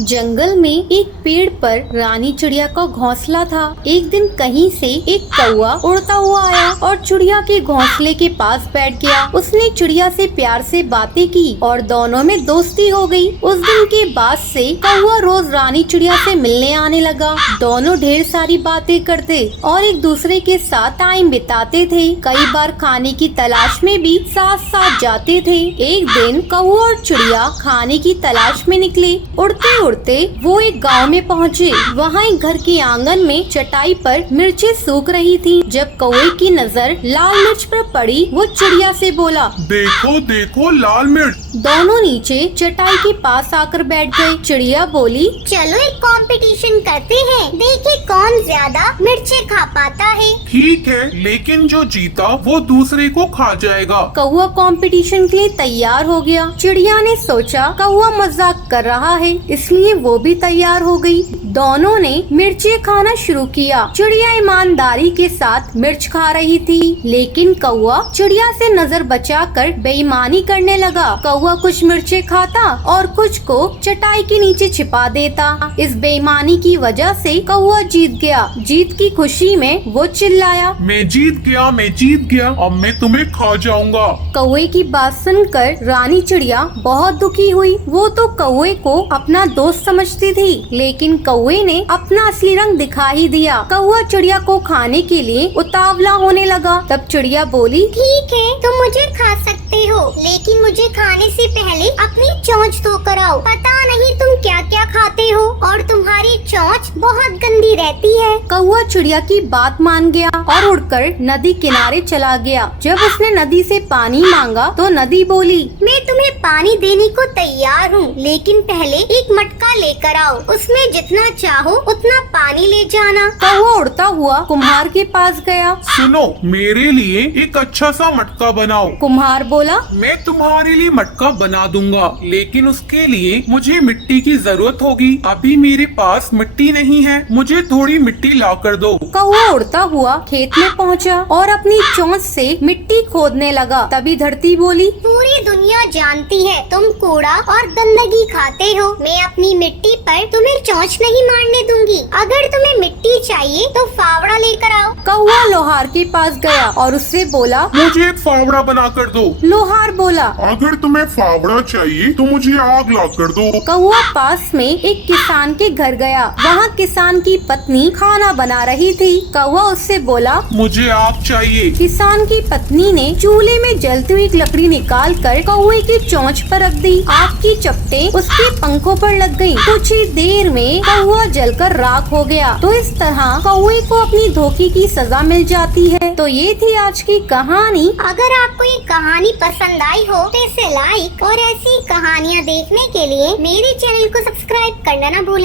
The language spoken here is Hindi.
जंगल में एक पेड़ पर रानी चिड़िया का घोंसला था। एक दिन कहीं से एक कौवा उड़ता हुआ आया और चिड़िया के घोंसले के पास बैठ गया। उसने चिड़िया से प्यार से बातें की और दोनों में दोस्ती हो गई। उस दिन के बाद से कौवा रोज रानी चिड़िया से मिलने आने लगा। दोनों ढेर सारी बातें करते और एक दूसरे के साथ टाइम बिताते थे। कई बार खाने की तलाश में भी साथ साथ जाते थे। एक दिन कौवा और चिड़िया खाने की तलाश में निकले। उड़ते उड़ते वो एक गांव में पहुँचे। वहाँ एक घर के आंगन में चटाई पर मिर्चें सूख रही थी। जब कौवे की नजर लाल मिर्च पर पड़ी, वो चिड़िया से बोला, देखो देखो लाल मिर्च। दोनों नीचे चटाई के पास आकर बैठ गए। चिड़िया बोली, चलो एक कंपटीशन करते हैं, देखे कौन ज्यादा मिर्चें खा पाता है। ठीक है, लेकिन जो जीता वो दूसरे को खा जाएगा। कौवा कंपटीशन के लिए तैयार हो गया। चिड़िया ने सोचा कौवा मजाक कर रहा है, इसलिए वो भी तैयार हो गई। दोनों ने मिर्चें खाना शुरू किया। चिड़िया ईमानदारी के साथ मिर्च खा रही थी, लेकिन कौवा चिड़िया से नजर बचाकर बेईमानी करने लगा। कौवा कुछ मिर्चें खाता और कुछ को चटाई के नीचे छिपा देता। इस बेईमानी की वजह से कौवा जीत गया। जीत की खुशी में वो चिल्लाया, मैं जीत गया, अब मैं तुम्हें खा जाऊंगा। कौवे की बात सुनकर रानी चिड़िया बहुत दुखी हुई। वो तो कौवे को अपना दोस्त समझती थी, लेकिन कौवे ने अपना असली रंग दिखा ही दिया। कौवा चिड़िया को खाने के लिए उतावला होने लगा। तब चिड़िया बोली, ठीक है, तुम मुझे खा सकते हो, लेकिन मुझे खाने से पहले अपनी चोंच धो कर आओ। पता नहीं तुम क्या क्या खाते हो और तुम्हारी चोंच बहुत गंदी रहती है। कौवा चिड़िया की बात मान गया और उड़कर नदी किनारे चला गया। जब उसने नदी से पानी मांगा तो नदी बोली, मैं तुम्हें पानी देने को तैयार हूँ, लेकिन पहले एक मटका लेकर आओ। उसमें जितना चाहो उतना पानी ले जाना। कौवा उड़ता हुआ कुम्हार के पास गया। सुनो, मेरे लिए एक अच्छा सा मटका बनाओ। कुम्हार बोला, मैं तुम्हारे लिए मटका बना दूंगा, लेकिन उसके लिए मुझे मिट्टी की जरूरत होगी। अभी मेरे पास मिट्टी नहीं है, मुझे थोड़ी मिट्टी ला कर दो। कौवा उड़ता हुआ खेत में पहुंचा और अपनी चोंच से मिट्टी खोदने लगा। तभी धरती बोली, पूरी दुनिया जानती है तुम कूड़ा और गंदगी खाते हो। मैं अपनी मिट्टी पर तुम्हें चोंच नहीं मारने दूंगी। अगर तुम्हें मिट्टी चाहिए तो फावड़ा लेकर आओ। कौवा लोहार के पास गया और उससे बोला, मुझे एक फावड़ा बना कर दो। लोहार बोला, अगर तुम्हें फावड़ा चाहिए तो मुझे आग ला कर दो। कौवा पास में एक किसान के घर गया। वहाँ किसान की पत्नी खाना बना रही थी। कौवा उससे बोला, मुझे आग चाहिए। किसान की पत्नी ने चूल्हे में जलती हुई लकड़ी निकाल कर कौवे की चोंच पर रख दी। आग की चपटें उसके पंखों पर लग गयी। कुछ ही देर में कौवा जलकर राख हो गया। तो इस तरह कौवे को अपनी धोखे की सजा मिल जाती है। तो ये थी आज की कहानी। अगर आपको ये कहानी पसंद आई हो तो इसे लाइक और ऐसी कहानियाँ देखने के लिए मेरे चैनल को सब्सक्राइब करना ना भूलें।